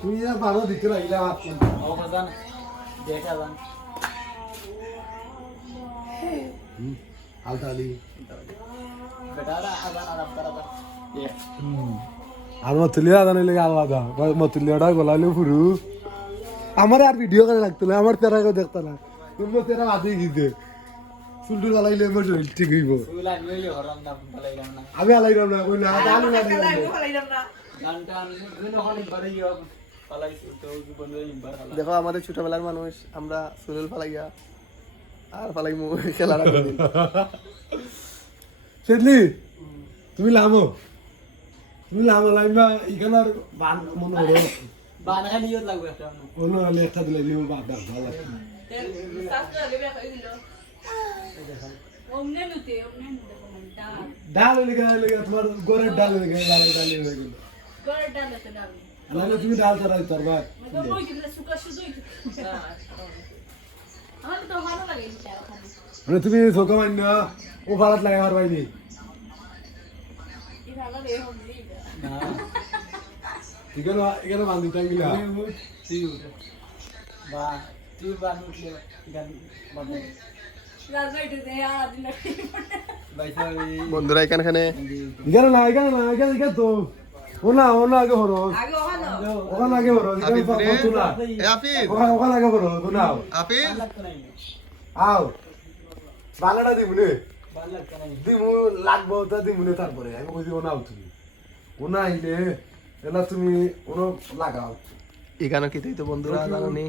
তুমি যা ভালো দিতে লাগিলা অবদান দেখা যান আলতালি বেটারা আজান আরাম করা আর মতুলিয়া জানি লাগে আলাদা মতুলিয়াটা গলালে ফুরু আমার আর ভিডিও করে রাখতো না আমার তেরা কেউ দেখতো না তুমি তেরা বাদে গিয়ে চুলটুল আলাইলে আমার শরীর ঠিক হইব ফুল আর লইলে হরাম না পালাইলাম না আমি আলাইলাম না কই না জানি না গানটা আমি দুই নহলে বাড়ি গিয়ে পালাইছি তো বন্ধু ইম্বার পালাই দেখো আমাদের ছোটবেলার মানুষ আমরা সুলুল ফালাইয়া আর ফালাইমু খেলার আগে দিন। সেদলি তুমি লামো লাইমা ইখানার বান মনে হলো বানাখানি ইয়ত লাগবে একটা অন্য হলে একটা দিলে দিব বাদ দাও ভালো লাগে ডাল লেগে তোমার গোরের ডাল লেগে ডাল হয়ে গেল নাহলে তুমি ডাল ছাড়াই পারবা মানে তুমি চোখা মান্য ও ভাড়াত লাগে আমার বাইনি এখানে বান্ধি টাইম গিলা বা তুই বান উঠলে গান বাজে বন্ধুরা এখানে এখানে না এখানে তো ওনা আগে হরো ওখানে আগে হরো ওখানে আগে হরো তো নাও আও বাংলাটা দিবুনে ভালো লাগছে না দিমু লাগবো তা দিমুনে তারপরে আমি কই দিও নাও তুমি ওনা আইলে এলা তুমি ওনো লাগাও এখানে কি তো বন্ধুরা জানি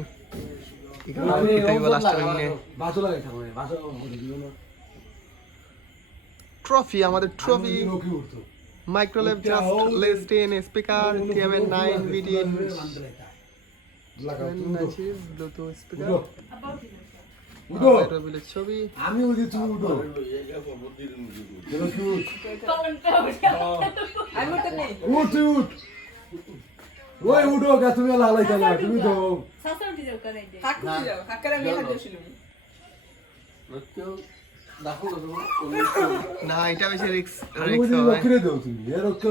আমি এখানে লাস্ট টাইমে বাসো লাগাই থাকো বাসো দিও না ট্রফি আমাদের ট্রফি রকি উঠতো মাইক্রোলেভ জাস্ট লিস্ট ইন স্পিকার টিএমএন 9 ভিডিও লাগাও ব্লুটুথ স্পিকার উঠো রবিলের ছবি আমি উঠি তুমি উঠো রকি উঠ উঠ ওই উঠো কে তুমি লালাই চলা তুমি তো না এটা বেশি রিস্ক আমি রকি দাও তুমি এর রকি